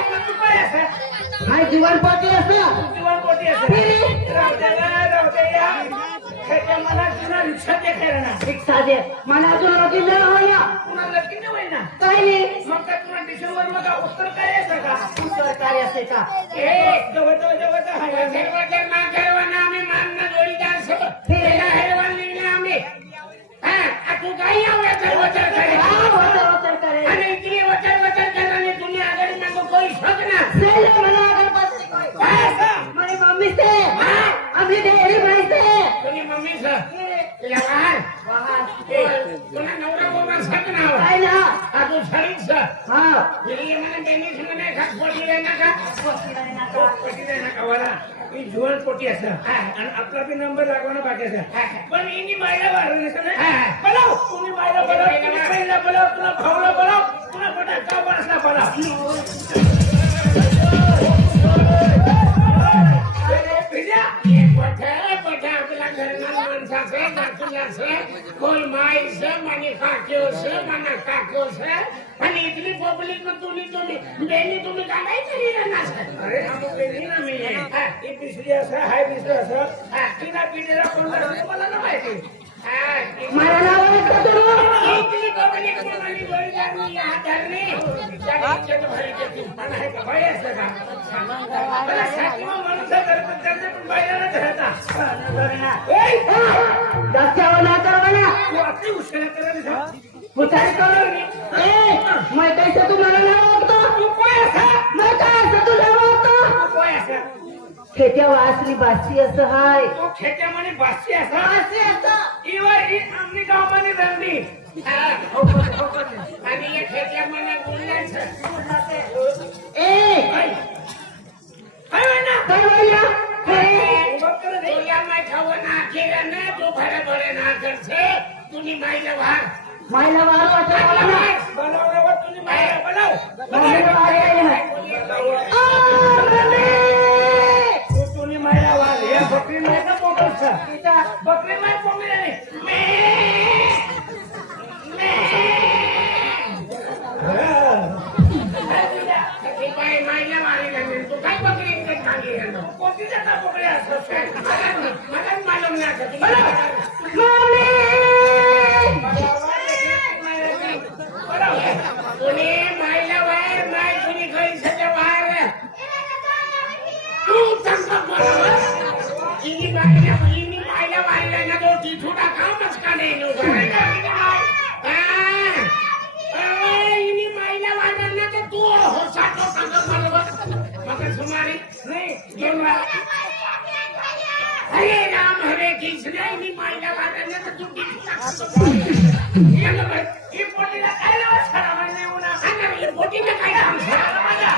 हाय जीवनपोटी असं जीवनपोटी असं राहू दे या त्याच्या मनात तुला रिक्षा देखायला ना रिक्षा दे मला अजून लगीन नाही होईल पुन्हा लकी नाही होईल ना काय नाही मग काय पुन्हा डिसेंबर मध्ये उत्तर काय येतं का उत्तर काय असते का जवळ आम्ही मानना जोडीदार सोबत हैवान लिहिले आम्ही तू काही आणि इतकी वचन केल्याने तुम्ही आघाडी मागो कोई शोध ना मेरी मम्मी से अभी डेरी भाई से तुम्ही मम्मी तुला नवरा बोलणार सक नाव काय ना तू छडीच हां हिरी મને બેની સુને ખાસ પોટી લેના કા પોટી લેના કા વાला ही जुवल पोटी असं आणि आपला बी नंबर लागवणं बाकी असं पण इनी मायला वाढवलं नसतं ना बोलाव तुम्ही मायला बोलाव तुम्ही पहिला बोलाव तुला भावला बोलाव तुला पोटा का बसला बोलाव कोई माई से मनी काक्यो से मना काक्यो से आणि इतनी पब्लिक में तुम्ही बेनी तुम्ही का नाही तरी ना अरे हम बेनी ना मी ये पिछली असं हाय पिछली असं तिना पिढीला कोण मला ना माहिती मला नाव का इतनी पब्लिक में मनी गोळी लागली या धरणे त्याचे भरी देते पण आहे का बाई असं का मला साथीमा माणूस करत त्यांना पण बाईला धरता दस्यावर ना करवाना तू आपली उशीर करायला उतार कर मैं कैसे तुम्हाला नाव ओळखतो तू कोण असा मैं काय असं तुला ओळखतो तू कोण असा खेट्या वासरी बासी असं हाय तो खेट्यामध्ये बाशी असा बासी असं इवर ही आमनी गावामध्ये रंडी आणि या खेट्यामध्ये बोलण्याचं काय बोलला तुला माय खावं ना केलं ना तू भरे भरे ना करছে तुम्ही माईला वार मायला वारू असं बोला ना बनवलं तुम्ही माईला बनव मायला तुम्ही माईला वार या बकरी मायचा पोटलचा बकरी माय पोमी नाही माईला वारी तू काय बकरी इतकं खाली कोणती जाता बकरी असं मला मालूम नाही मायला वायर माय तुम्ही घरी सध्या वायर तू मायला वायला ना तो तिथून कामच का नाही मायला वायला ना तर तू हो साठो सांगत मगर सुमारी नाही हरे राम हरे कृष्ण इनी मायला वायला ना तर तू ही पोटीला काय लावा सारा महिने उन्हा पोटीला काय काम सारा माझा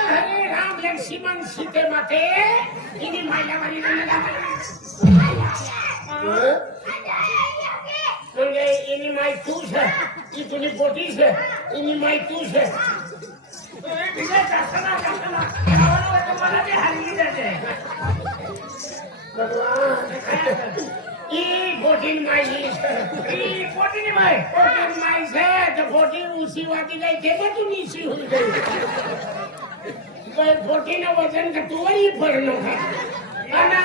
हरे राम लक्ष्मण सीते माते इनी मायला वायला म्हणजे इनी माय तूच ही तुझी पोटीच इनी माय तूच मला ते हल्ली जाते फोर्टीन माई से तो 14 उसी वाटी गई थे तो तू नीची हुई गई पर 14 वजन का तू ही पढ़ना है अना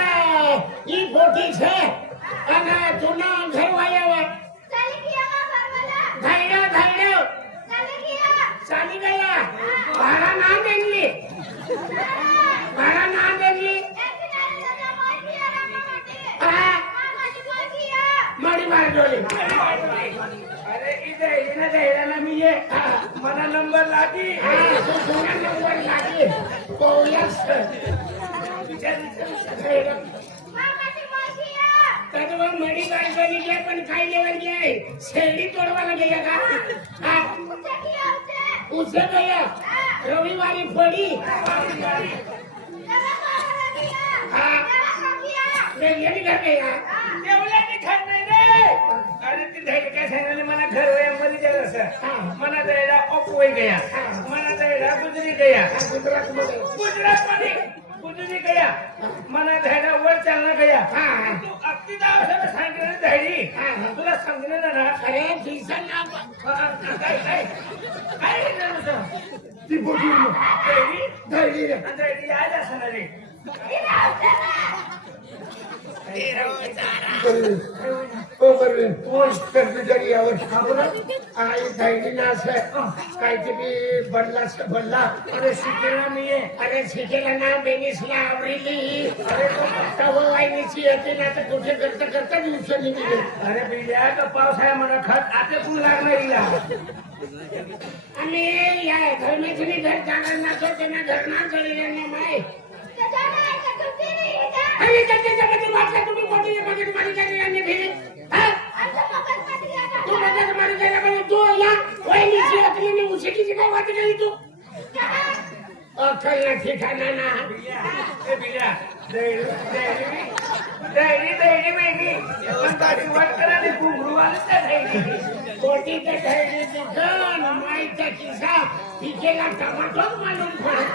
ये 40 से अना तू ना घर वाया हुआ धाइडो चाली गया भाड़ा ना देंगे मारी मार डोली अरे इधर जाहिरा ना मी ये मला नंबर लागी नंबर लागी कोयस तदवर मेडिकल बनी के पण काय लेवल गए शेडी तोड़वाला गया का उसे गया रविवारी पड़ी ये भी घर गया घर नाही रे अरे ती धैर्य काय सांगितलं मला घर वयामध्ये गेलं सर मला जायला ऑपवय गया मला जायला गुजरी गया गुजरात मध्ये गुजरी गया मला जायला वर चालना गया तू अगदी दावा सांगितलं धैर्य तुला समजलं ना अरे काय ती बोटी धरली रे. आज असं रे हो बरोबर कोण कर्मचारी यावर आई धायली ना असं काहीतरी बनला अरे शिकेला मी आहे. अरे शिकेला ना बेनीसला आवडली. अरे तव वाहिनीची येते ना तर कुठे करता दिवस निघले. अरे बिल्या तर पावसाळ्या मला खत आता तू लागला इला आम्ही या धर्मेश्वरी घर जाणार ना त्यांना घरना करेल माय. अरे त्याच्यासाठी वाटलं तुम्ही मोठी बघित मारी काय फिरे तू बघत मारी काय तू या वाहिनीची आपली उशिकीची काय वाट गेली तू अखल ठिकाणा ना बिल्या दैरी मेली पण गाडी वाट करा ते घुंगरू आलं त्या दैरी कोटी ते धैर्य दिसन माईचा किस्सा हिकेला टमाटोच मालूम पडत.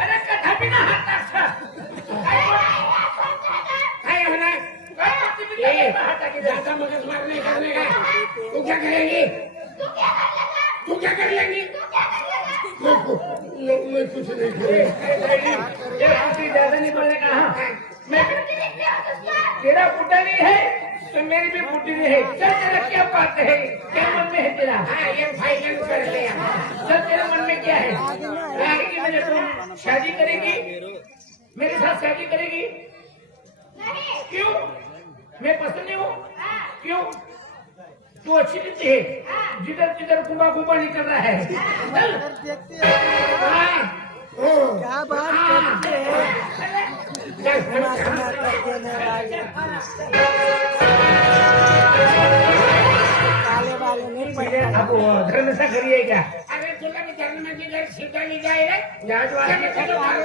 अरे कथा बिना हात असता काय होणार ज्यादा मगज मारने करने का तू क्या करेंगी तू क्या कर लेंगी. मैं कुछ नहीं करूँगा. ज्यादा नहीं बोलने का हाँ मैं तेरा पुटा नहीं है तो मेरी भी पुटी नहीं है. चल तेरा क्या बात है क्या मन में है तेरा. हाँ ये फाइनल कर लिया. चल तेरे मन में क्या है कि मुझे तुम शादी करेगी मेरे साथ शादी करेगी. क्यों मैं पसंद नहीं हूँ. क्यों तू अच्छी दिखती है जिधर जिधर कुबा कुबा निकल रहा है. चल हाँ क्या बात करते हैं मारना देने वाले काले वाले नहीं पड़ते. अब धर्म सा करिए क्या. अरे तुला मी धर्माची घर शिकायला जाय रे. याद वाचली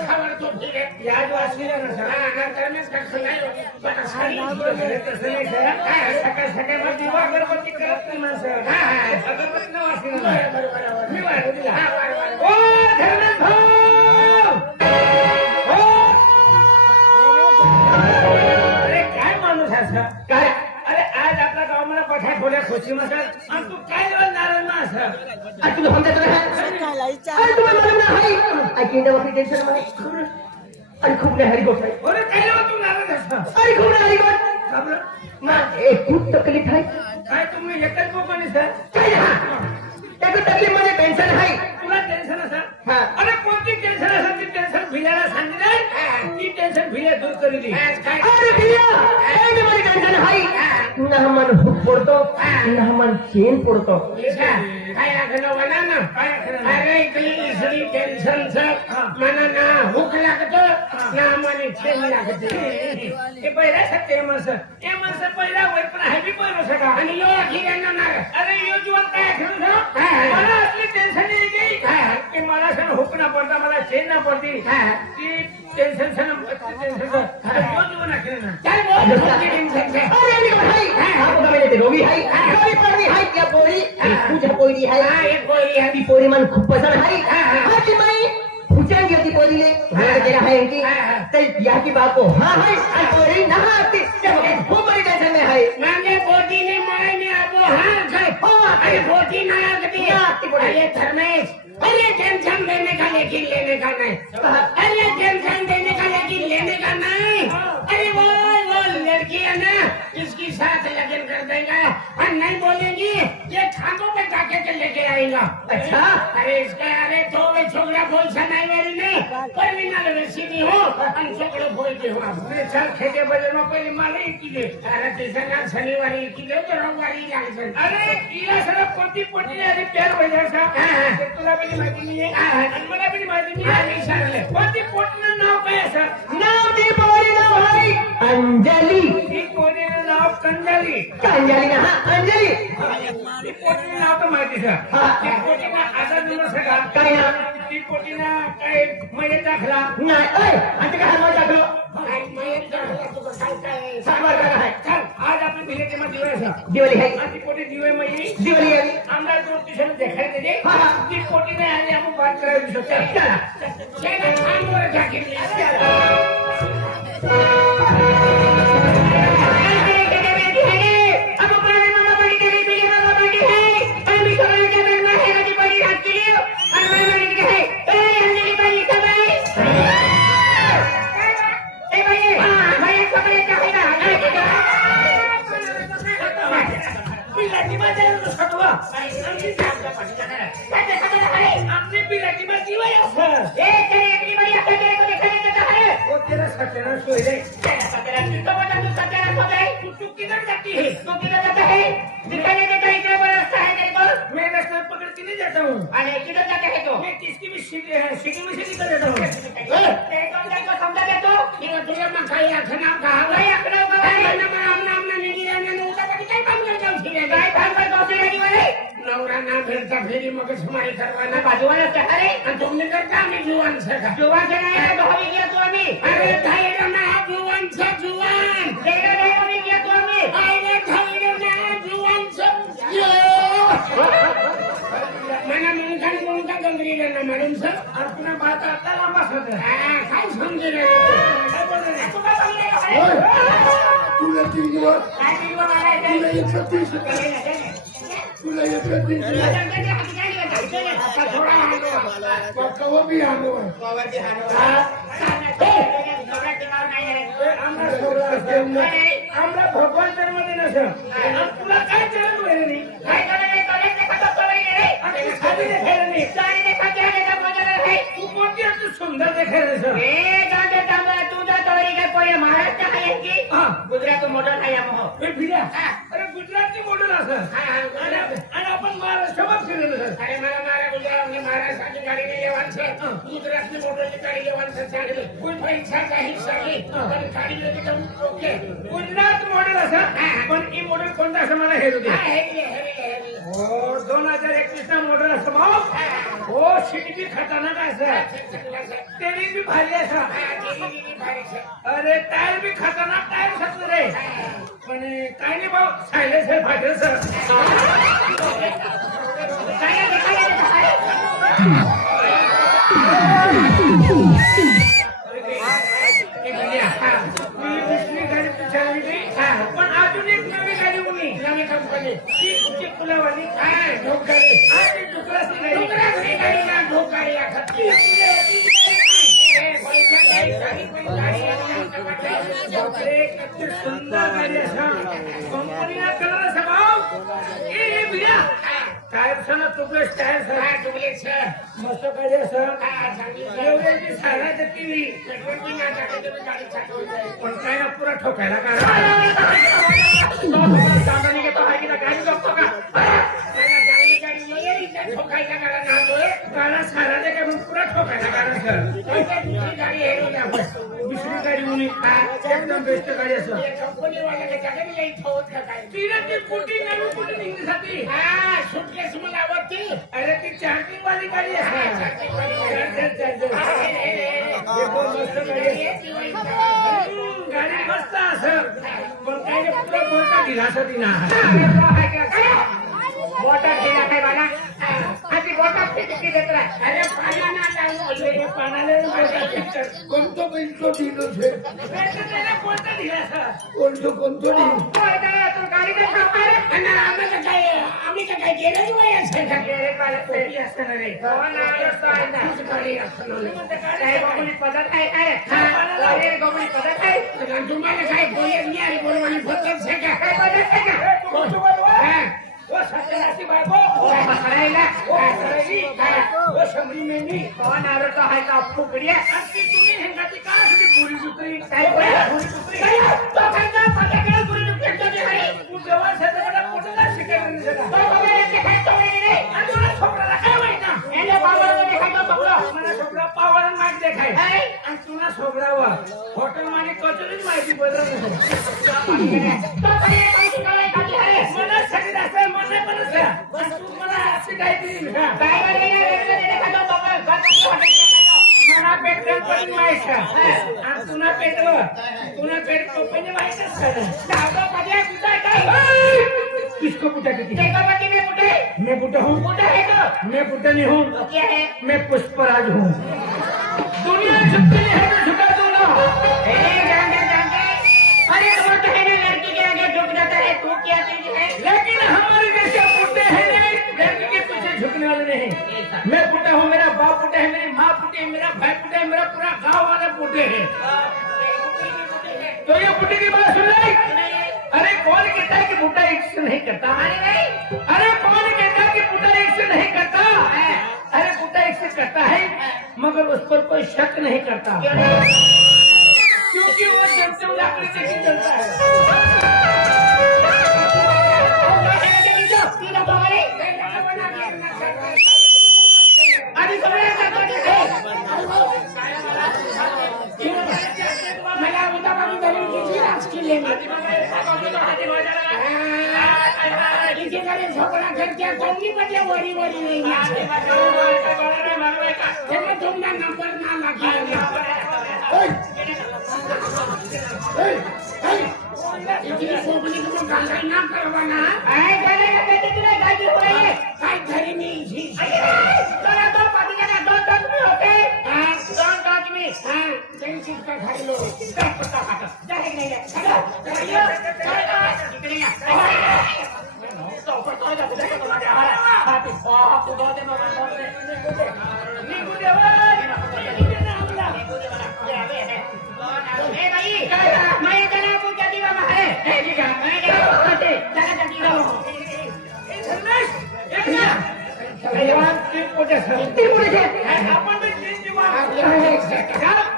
खावडतो फिरे. याद वाचली ना सर. हा धर्मच कसं नाही पण साडी तसं नाही सर. सकाळ सकाळ मग दिवा अगरबत्ती करत नाही माणसं. अगरबत्ती न वाचली बरोबर मी वाढवली हा बरोबर. ओ धर्मेश भाऊ अरे काय माणूस असं काय. अरे आज आपला गाव मला पठा खोल्या खोची मसर आणि तू काय नाराज ना असं. तुला समजत नाही. सकाळी अरे चार तुम्हाला मालूम नाही ऐकी इंडिया टेन्शन मध्ये अरे खूप नाही हरिगोठ आहे. अरे काय लावा तू नाराज असं. अरे खूप नाही हरिगोठ का बरं? ना एक खूप तकलीफ आहे. काय तुम्ही एकच कोणी सर. काय त्याचं तकलीफ मध्ये टेन्शन आहे. तुला टेन्शन असं. हा. अरे कोणती टेन्शन असेल ती टेन्शन भिल्याला सांगितलं ती टेन्शन भिल्या दूर करी दी. अरे भैया काय मध्ये टेन्शन आहे. ना मन हुक पडतो ना मन चेन पडतो. काय आखलं म्हणा ना. काय खरं? अरे इकडे इसरी टेन्शनचं मना ना हुक लागतो ना मने छेन लागते. हे पहिला सत्य माणसं हे माणसं पहिला वय पण आहे बी पहिलं सगळं. आणि यो अखिरांना नाग. अरे यो जीवन काय खेळून मला असली टेन्शन येते की मला सण हुक ना पडता मला चेन ना पडती ती टेन्शन सण टेन्शन यो जीवन खेळ ना. चल बोल कोणती टेन्शन आहे. अरे मी भाई आपण काय ते रोगी आहे. रोगी पडली आहे त्या पोरी तुझ्या पोरी हा आहे. एक पोरी आहे. ती पोरी मन खूप पसंत आहे. हा ती माई पूछेंगे होती पोरीले घर गेला है इनकी तर या की बात को हाँ है और पोरी ना आती खूप बड़ी टेंशन में है. मागे पोटीने मायने आपो हाँ काय अरे पोटी ना लागती. अरे धर्मेश अरे टेंशन देने का लेकिन लेने का नहीं. अरे टेंशन देने का लेकिन लेने का नहीं. अरे वो लड़की है ना इसकी साथ लगन कर देगा और नहीं बोलेंगी ये खानों पे जाके के लेके आएगा. अच्छा अरे इसका अरे तो वे छोकरा बोल सनाई मेरी ने पर मी ना सीधी हो आणि छोकरा बोलते हो. मी चल खेटे बजर में पहिले मला इतकी दे. अरे तिसऱ्या ना शनिवारी की देव तर रविवारी लागेल. अरे इला सगळं कोणती पोटी आधी प्यार व्हायचा ते तुला पहिली माहिती नाही आहे आणि मला पहिली माहिती नाही आहे. विचारले कोणती पोटीचं नाव काय असं. नाव ती पोरी नाव आहे अंजली. ती पोटीचं नाव कंजाली. अंजली ना हा अंजली. ती पोटीचं नाव तर माहिती सर. ती पोटीनं आता दिवस सगळा काय ना ती पोटीनं काय मध्ये टाकला नाही ओय आणि काय हात टाकलो काय सारवार करा आहे. चल आज आपण भिलेचे मध्ये दिवस दिवाळी आहे. ती पोटी दिवे मध्ये दिवाळी आहे. आमदार दोन दिवसांनी देखायला दे. हा, हा. ती पोटी नाही आली आपण बात करायला शकतो. चला. शेणा खांबवर टाकली. अब पानी मामा बड़ी तेरी बिली मामा बड़ी है. बिराटी माझ्या सगळं आमची जागा पटकन आहे. काय ते सगळं आहे? आमची बिराटी माझी वय असं ए, तेरी एकली बडी आता तेरे को देखा नहीं देता है. ओ तेरा सत्यानाश होय रे तेरा सत्यानाश किसको पता तू सत्यानाश होता है? तू किधर जाती है तू किधर जाता है? दिखाई नहीं देता इतना बड़ा रास्ता है तेरे को. मैं रास्ता पकड़ के नहीं जाता हूँ अरे किधर जाता है तू? मैं किसकी भी सिटी में से निकल जाता हूँ तेरे को अंदर को समझा दे तू. किंवा तुझ्या मग काही आखना का काही आखना का आमना निघी राहण्यानं उद्या कधी काय काम करता फिरे काय काम करता फिरे वाले नवरा ना फिरता फिरी मग सुमारी करवाना बाजूवाला अरे आणि तुमने करता आम्ही जुवान सका जुवान से नाही भावी गया तू आम्ही अरे थाईला ना जुवान सा जुवान तेरा नाही आम्ही गया तू आम्ही अरे थाईला ना जुवान सा मना म्हणून का गंगरीला ना मॅडम सर अपना बात आता लंबा होता काय समजे रे काय बोल रे तू काय समजे तुला 3 दिवस काय दिवा मारायचं तुला 130 तुला 130 कवा बी आलो आम्हाला भगवान जन्म देणं सर तुला काय जन्म वेळ नाही तू कोणती असं सुंदर देखायला सर गुजरात मोटर नाही हे भिड्या अरे गुजरातची मॉडेल असं आणि आपण महाराष्ट्रात फिरलो सर अरे मला मारा गुजरात महाराष्ट्राची गाडी नाही येवानसे गुजरातची मोटरची गाडी येवानसे सांगली कोण पैशाचा हिस्सा घे पण गाडी लेके जाऊन ओके गुजरात मॉडेल असं पण ही मॉडेल कोणतं असं मला हे होते हो 2021 चा मॉडेल असं भाऊ हो सीट बी खतरनाक असं तेरी बी भारी असं अरे टायर बी खतरनाक टायर असत रे पण काय नाही भाऊ सायलेन्सर फाटेल सर दुसरी गाडी चालली नाही पण अजून एक नवी गाडी उनी नवी कंपनी ती फुलावाली काय ढोकळी आणि डुकराची डुकराची गाडी ना ढोकळी अखती सुंदर गाडी असा कंपनीला कलर असा भाऊ ए भिड्या टायर सण तुकडे टायर सर मस्त गाडी असं एवढ्याची सायला टीव्ही पण काय ना पुरा ठोकायला का घेतो आहे की गाडी बघतो का गाडा सारा दे का पुरा ठोकायला गाडा सर दुसरी गाडी उनी एकदम बेस्ट गाडी असं तिला ती कुटी नवी कुटी निघण्यासाठी सुटकेस मला आवडती अरे ती चार्जिंग वाली गाडी आहे गाडी मस्त असं पण काही पुरा बोलता दिला असं तिना मोटर खेळा काय मला आधी मोटर किती देत राह अरे पाण्याला कोणतं कोणतं दिलं छे कोणता दिला असं कोणतं दिन तू गाडी आम्ही काय गेलं वय असेल असतं रे पदार्थ आहे काय गोबडी पदार्थ आहे तुम्हाला काय बोलत बोलवानी फक्त काय पदार्थ आहे वो सत्यनाशी बायको करायला वो शंभरी मेंढी कोण आलो तो आहे का फुकड्या आणि तुम्ही हेंगाची का अशी पुरी दुसरी काय तो खायचा पटाकडे पुरी तू जेव्हा सध्या पोटाला शिकायला आणि तुला छोकराला काय माहिती मला छोकरा पावर माग देखाय आणि तुला छोकरावा हॉटेल माने कचोरीच माहिती बदल मला सगळी असं मला पण तू मला अशी काय दिली मला पेट्रोल पण माहित आणि तुला पेट कंपनी माहितच किसको पूछा किसी मैं बुढ़ा हूँ मैं बुढ़ा नहीं हूँ मैं पुष्पराज हूँ दुनिया झुकती है तो झुका दूंगा अरे वो तो है ना लड़की के आगे झुक जाता है तू क्या चीज है लेकिन हमारे जैसे बुढ़े हैं नहीं लड़की के पीछे झुकने वाले नहीं मैं बुढ़ा हूँ मेरा बाप बुढ़ा है मेरी माँ बुढ़ी है मेरा भाई बुढ़ा है मेरा पूरा गाँव वाले बुढ़े हैं तो ये बुढ़े की बात सुन रही अरे कौन कहता है कि पुटा इश्क नहीं करता? अरे नहीं अरे कौन कहता कि पुटा इश्क नहीं करता? अरे पुटा इश्क करता है मगर उस पर कोई शक नहीं करता, क्योंकि वो जमजम लाकड़ी से ही चलता है। मला उद्या बाबू घरी किती राज किल्ले किती घरी झोपडा करते कोणी म्हणजे वरी वरी नाही तेव्हा तुमचा नंबर ना लागला इतनी सोबली को गाला ना करवाना काय करे का तुला गाडी हो रही है काय घरी मी चला तो पाटी का डॉट डॉट में होते डॉट डॉट में हां जैन चीज का खाई लो पत्ता खाता जाने नहीं है चलो चलो इकडे या तो ऊपर तो जा तुझे को मारे हां आपको दो दे मामा निकू दे ए भाई मैं जना को जल्दी बाबा है ए जी का मैं चला जल्दी रहो ए धर्मेश एक ना यार तीन पोटे आपण भी तीन दिवस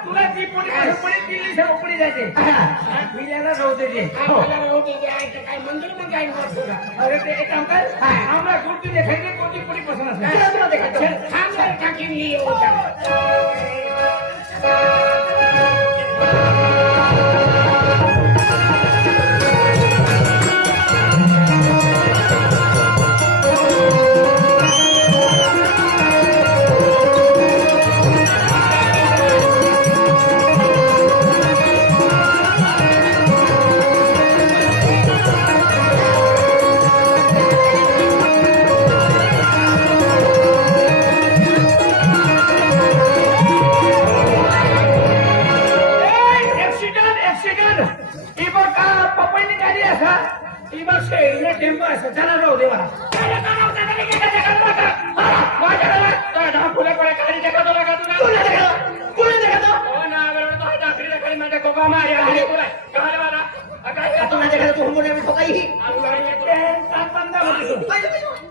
तुला ती पोटी पडी दिल्ली से उपडी जाते पिल्याला राहू दे मला राहू दे काय मंदिर में काय करतो अरे ते एक काम कर हमरा कुर्ती देखायची कोणती पोटी पसंत असेल चल तुला देखा थांब रे टाकीन लिए होता टेम्पो असं चला राहू दे मला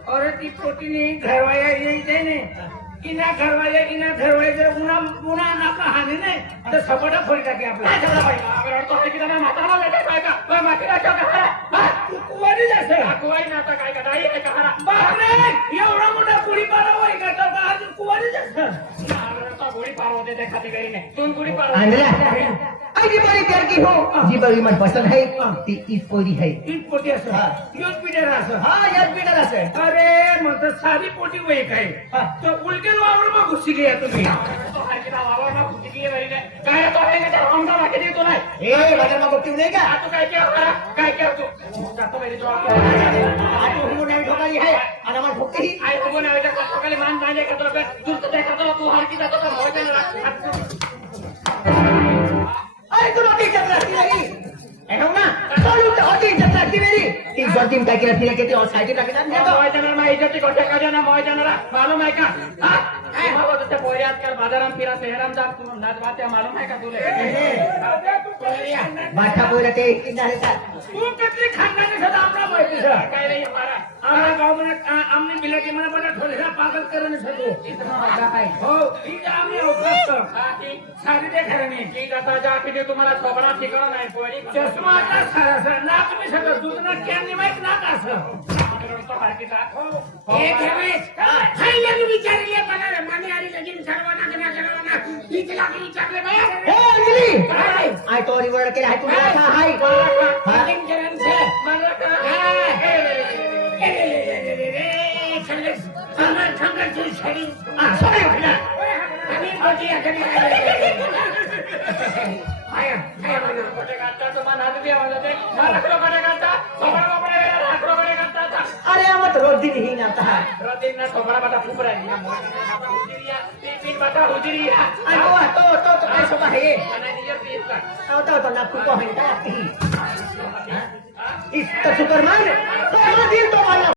अरे ती पोटी नाही घरवाया यायचंय नाही की ना घरवाया जर उन्हा नाका हाने नाही तर सपाटा फोडी टाके आपल्याला कुवारी जायचं कुवारी नाता काय का नाही बापरे एवढा मोठा गुढी पाडा होई का तर अजून कुवारी जायचं गुढी पाडवते त्या खाती काही नाही दोन गुढी पाडव आईची पोरी प्यार की हो जी बड़ी मन पसंद है ती ईद पोरी है ईद पोटी असं योज पिढ्याला असं हाँ याद पीटर असं अरे म्हणतो साधी पोटी वय काय तर उलटेल वावर मग घुसी गया तुम्ही काय तो आहे का आमचा बाकी देतो नाही ए बाजार में गोटी नहीं का तू काय केलं तू जातो मेरी तो आज हम ने ठोकाई है आणि आम्हाला ठोकते ही आई बघून आवाज सकाळी मान नाही का तू देखा तू हरकी जातो तर मोबाईल अरे तू रोटी इज्जत रखती रही ऐसा ना चलो तो रोटी इज्जत रखती मेरी तीन सौ तीन पैकेट रखती रखती और साइड रखती ना मोबाईल चॅनल मा इज्जत कोठे का जाना मोबाईल चॅनल मालूम आहे का तुम्हाला तुझ्या पोरी आजकाल बाजारात फिरा शहरात जा नाच बात्या मालूम आहे का तुला बाठा बोला ते किनारे का तू किती खानदानी सदा आमना माहिती सर काय नाही मारा आम्हाला गाव मध्ये आमने बिलाटी मला बडा थोडेसा पागल करून सगळो इतना वादा आहे हो ठीक आहे आम्ही होतो सारी देखाने ठीक आता जा की तुम्हाला छोबडा ठिकाणा नाही पोरी चष्माचा सारा नाक मी सगळं दूध ना कॅन माहित ना का असं एक रमेश हाय यांनी विचारले मला माने आली लगीन करवाना की ना करवाना हीच लागी विचारले बाया ए अंजली आई तोरी वर्ड के है तू था हाय लगीन करन से मला खंगर तू छडी सोने उठना आणि मोठी अकडी आया आया कोटे काढता तो मान हात द्या मला ते मला कोटे काढता सोबडा बापडे राखरो कडे काढता अरे मत रोज दिन ही ना था रोदिन ना सोबडा बाटा फुपरा या मोठी हुजिरिया तीन बाटा हुजिरिया अरे तो काय सोबा है आणि नियर पीस का तो ना तू को है का इस तो सुपरमैन तो दिल तो वाला